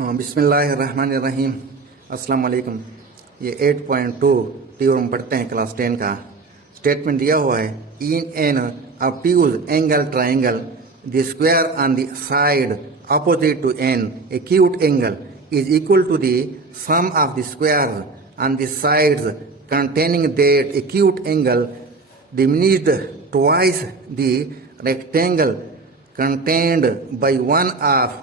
बिस्मिल्लाहिर्रहमानिर्रहीम। अस्सलाम वालेकुम। ये 8.2 थ्योरम पढ़ते हैं क्लास 10 का। स्टेटमेंट दिया हुआ है, in an obtuse angle triangle the square on the side opposite to an acute angle is equal to the sum of the squares on the sides containing that acute angle diminished twice the rectangle contained by one of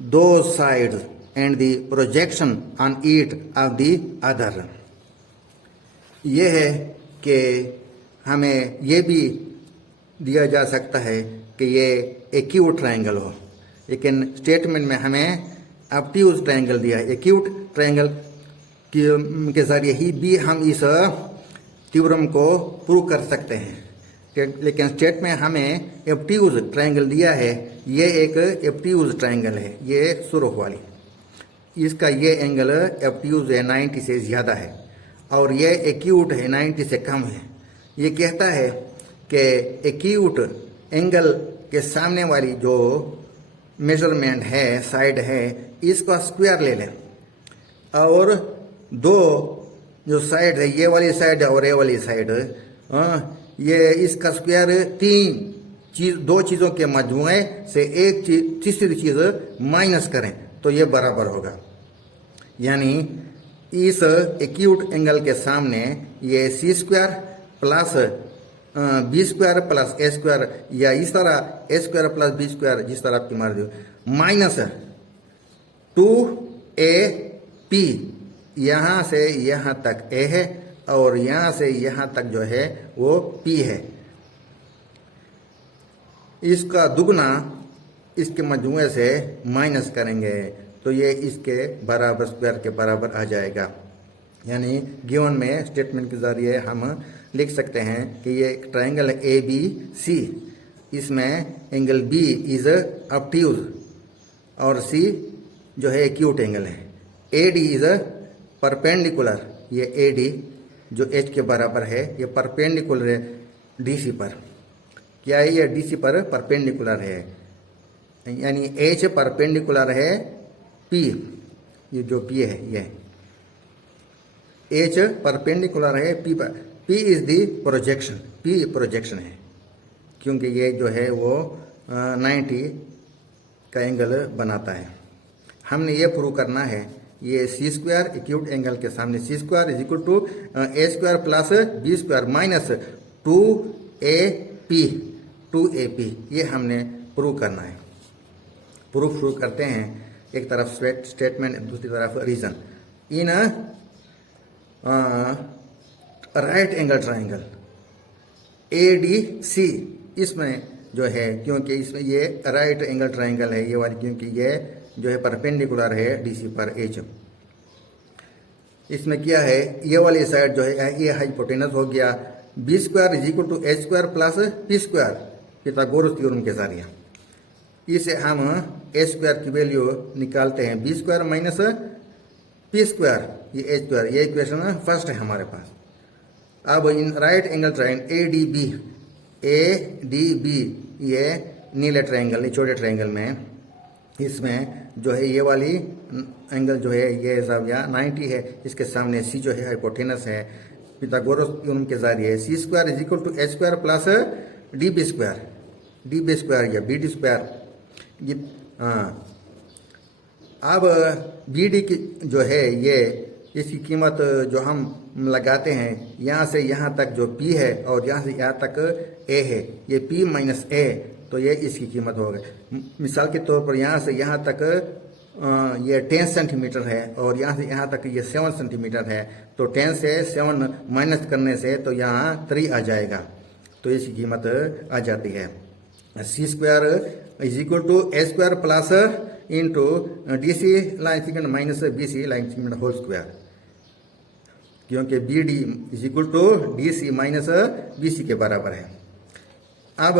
those sides and the projection on it of the other। ये है कि हमें ये भी दिया जा सकता है कि ये एक्यूट ट्रायंगल हो, लेकिन स्टेटमेंट में हमें ऑब्ट्यूज ट्रायंगल दिया है। एक्यूट ट्रायंगल के जरिए ही भी हम इस थ्योरम को प्रूव कर सकते हैं, लेकिन स्टेटमेंट में हमें ऑब्ट्यूज ट्रायंगल दिया है। ये एक ऑब्ट्यूज ट्रायंगल है, ये सुरख वाली। इसका ये एंगल ऑब्ट्यूज है 90 से ज़्यादा है और ये एक्यूट है 90 से कम है। ये कहता है कि एक्यूट एंगल के सामने वाली जो मेजरमेंट है, साइड है, इसका स्क्वायर ले लें और दो जो साइड है, ये वाली साइड और ये वाली साइड, ये इसका स्क्वायर दो चीज़ों के मजमूए से एक चीज तीसरी चीज़ माइनस करें तो ये बराबर होगा। यानी इस एक्यूट एंगल के सामने ये C square plus B square plus A square, या इस तरह A square plus B square, जिस तरह आपकी मर्जी, माइनस 2ab, यहाँ से यहाँ तक ए है और यहाँ से यहाँ तक जो है वो p है। इसका दुगना इसके मजमूए से माइनस करेंगे तो ये इसके बराबर स्क्वायर के बराबर आ जाएगा। यानी गिवन में स्टेटमेंट के जरिए हम लिख सकते हैं कि ये एक ट्रायंगल है ए बी सी, इसमें एंगल बी इज ऑब्ट्यूज और सी जो है एक्यूट एंगल है। ए डी इज परपेंडिकुलर, ये ए डी जो एच के बराबर है, ये परपेंडिकुलर है डी सी पर। क्या है? ये डी सी पर परपेंडिकुलर है, यानी एच परपेंडिकुलर है पी, ये जो पी है ये एच परपेंडिकुलर है पी पर। P is the projection, P projection है क्योंकि ये जो है वो 90 का एंगल बनाता है। हमने ये प्रूव करना है, ये सी स्क्वायर एक्यूट एंगल के सामने C square is equal to A square plus B square minus 2ab, ये हमने प्रूव करना है। प्रूव करते हैं, एक तरफ स्टेटमेंट दूसरी तरफ reason. In right angle triangle ADC, इसमें जो है, क्योंकि इसमें ये राइट एंगल ट्राइंगल है ये वाली, क्योंकि ये जो है परपेंडिकुलर है DC पर H। इसमें क्या है, ये वाली साइड जो है ये हाइपोटेनस हो गया, B square is equal to H square plus P square, Pythagoras theorem के जरिए। इसे हम ए स्क्वायर की वैल्यू निकालते हैं, B square minus P square, ये एच स्क्वायर, ये इक्वेशन फर्स्ट है हमारे पास। अब in right angle triangle ADB, ये नीले ट्रायंगल, छोटे ट्रायंगल में, इसमें जो है ये वाली एंगल जो है ये ज़ाविया 90 है, इसके सामने सी जो है हाइपोटेनस है, पिथागोरस थ्योरम के जरिए C square is equal to H square plus DB square या BD स्क्वायर। अब BD की जो है ये इसकी कीमत जो हम लगाते हैं, यहाँ से यहाँ तक जो P है और यहाँ से यहाँ तक A है, ये P माइनस A, तो ये इसकी कीमत हो गई। मिसाल के तौर पर यहाँ से यहाँ तक ये 10 सेंटीमीटर है और यहाँ से यहाँ तक ये 7 सेंटीमीटर है, तो 10 से 7 माइनस करने से तो यहाँ 3 आ जाएगा, तो इसकी कीमत आ जाती है। C square is equal to A square plus into DC line segment minus BC line segment whole square, क्योंकि BD is equal to DC minus BC के बराबर है। अब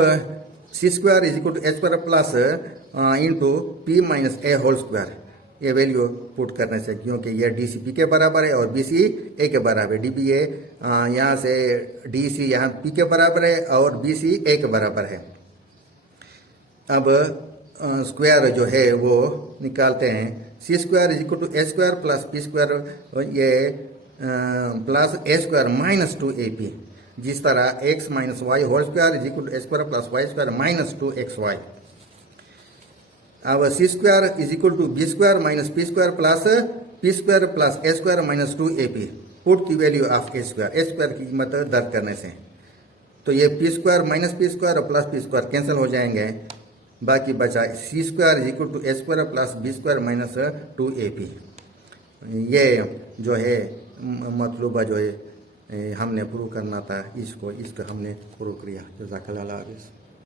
C square is equal to H square plus into P minus A whole square, ये value put करने से, क्योंकि ये DC P के बराबर है और BC A के बराबर है। DP A यहाँ से DC यहाँ P के बराबर है और BC A के बराबर है। अब स्क्वायर जो है वो निकालते हैं। C square is equal to A square plus P square ये plus A square minus 2ab। जिस तरह x minus Y whole square is equal to A square plus Y square minus 2xy। अब C square is equal to B square minus P square plus A square minus 2ab। Put the value of A square की कीमत दर्ज करने से तो ये P square minus P square और plus P square cancel हो जाएंगे। बाकी बचा C square is equal to A square plus B square minus 2ab। ये जो है मतलूबा जो है हमने प्रूव करना था, इसको हमने प्रूव किया। जज़ाकल्लाह।